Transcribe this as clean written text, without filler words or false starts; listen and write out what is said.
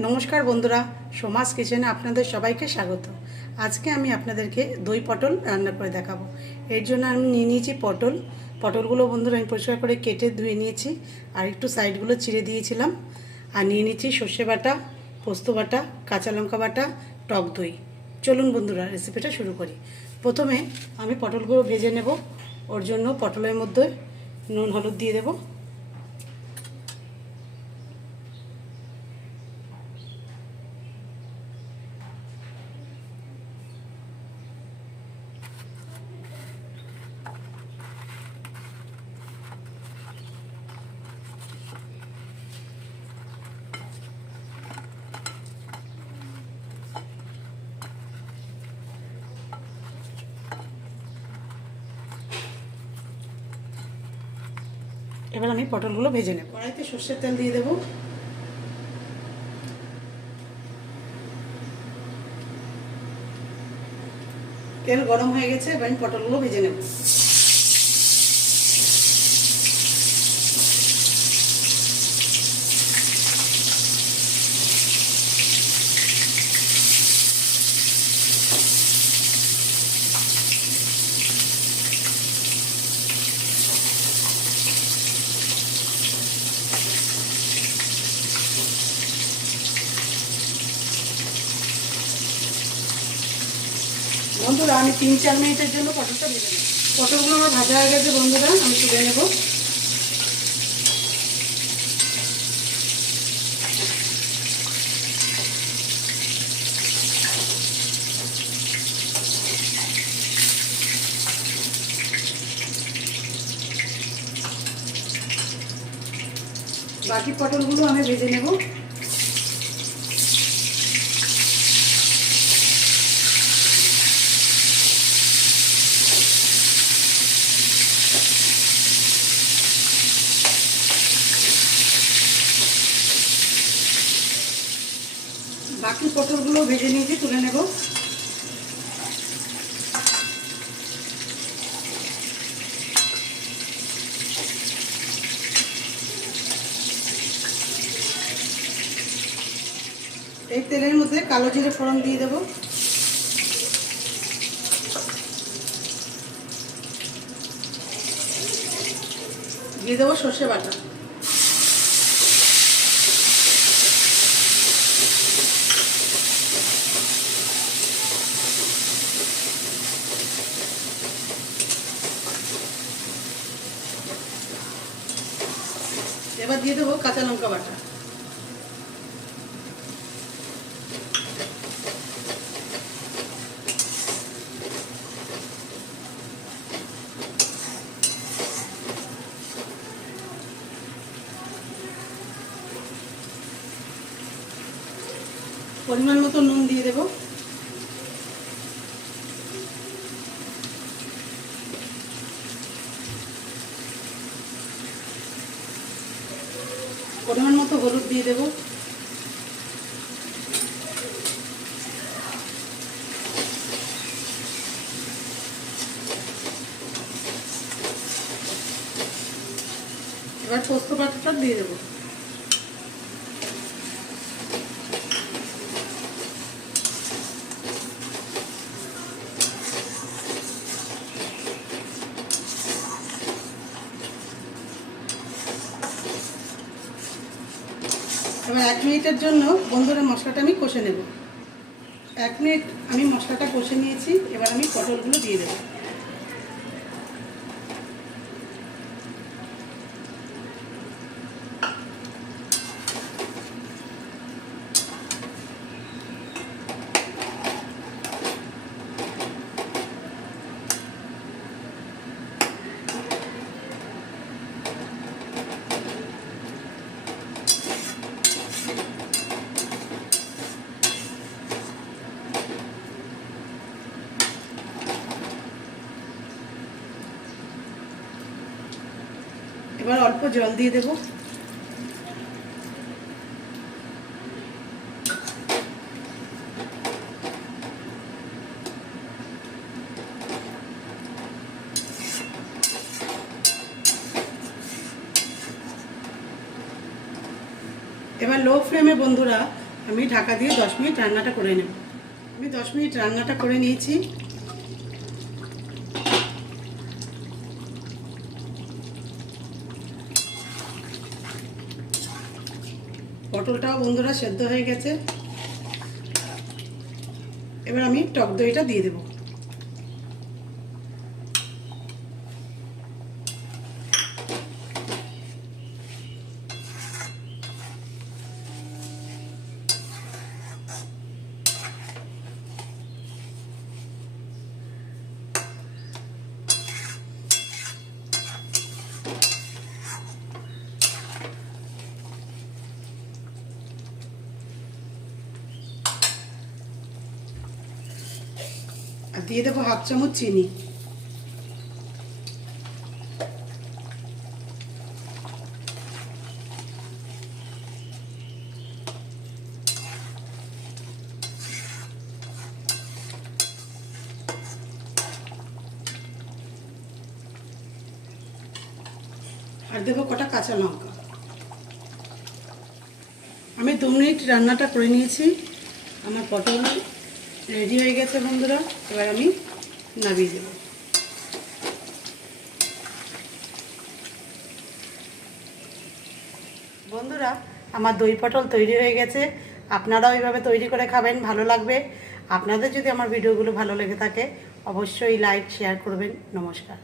নমস্কার বন্ধুরা, সোমাস কিচেনে আপনাদের সবাইকে স্বাগত। আজকে আমি আপনাদেরকে দই পটল রান্না করে দেখাবো। এর জন্য আমি নিয়ে নিয়েছি পটলগুলো বন্ধুরা আমি পরিষ্কার করে কেটে ধুয়ে নিয়েছি, আর একটু সাইডগুলো চিড়ে দিয়েছিলাম। আর নিয়ে নিয়েছি সর্ষে বাটা, পোস্ত বাটা, কাঁচা লঙ্কা বাটা, টক দই। চলুন বন্ধুরা রেসিপিটা শুরু করি। প্রথমে আমি পটলগুলো ভেজে নেব। ওর জন্য পটলের মধ্যে নুন হলুদ দিয়ে দেবো। এবার আমি পটলগুলো ভেজে নেব। কড়াইতে সর্ষের তেল দিয়ে দেবো। তেল গরম হয়ে গেছে, এবার আমি পটলগুলো ভেজে নেব। বন্ধুরা আমি 3-4 মিনিটের জন্য পটলটা ভেজে নেব। পটলগুলো আমার ভাজা হয়ে গেছে বন্ধুরা, আমি তুলে নেব। বাকি পটলগুলো আমি ভেজে নেব। বাকি পটলগুলো ভেজে নিয়েছি, তুলে নেব। এই তেলের মধ্যে কালো জিরে ফোড়ন দিয়ে দেব। দিয়ে দেবো সর্ষে বাটা। এবার দিয়ে দেবো কাঁচা লঙ্কা বাটা। পরিমাণ মতো নুন দিয়ে দেব। পরিমাণ মতো হলুদ দিয়ে দেব। এবার পোস্ত বাটাটা দিয়ে দেবো। এবার 1 মিনিটের জন্য বন্ধুরা মশলাটা আমি কষে নেব। 1 মিনিট আমি মশলাটা কষে নিয়েছি, এবার আমি পটলগুলো দিয়ে দেবো। এবার অল্প জল দিয়ে দেব। এবার লো ফ্লেমে বন্ধুরা আমি ঢাকা দিয়ে 10 মিনিট রান্নাটা করে নেব। আমি 10 মিনিট রান্নাটা করে নিয়েছি। পটলটাও বন্ধুরা সেদ্ধ হয়ে গেছে। এবার আমি টক দইটা দিয়ে দেব। আর দিয়ে দেবো 1/2 চামচ চিনি। আর দেবো কটা কাঁচা লঙ্কা। আমি 2 মিনিট রান্নাটা করে নিয়েছি। আমার পটল রেডি হয়ে গেছে বন্ধুরা। এবার আমি নামিয়ে দেব। বন্ধুরা, আমার দই পটল তৈরি হয়ে গেছে। আপনারাও এইভাবে তৈরি করে খাবেন, ভালো লাগবে। আপনাদের যদি আমার ভিডিওগুলো ভালো লেগে থাকে অবশ্যই লাইক শেয়ার করবেন। নমস্কার।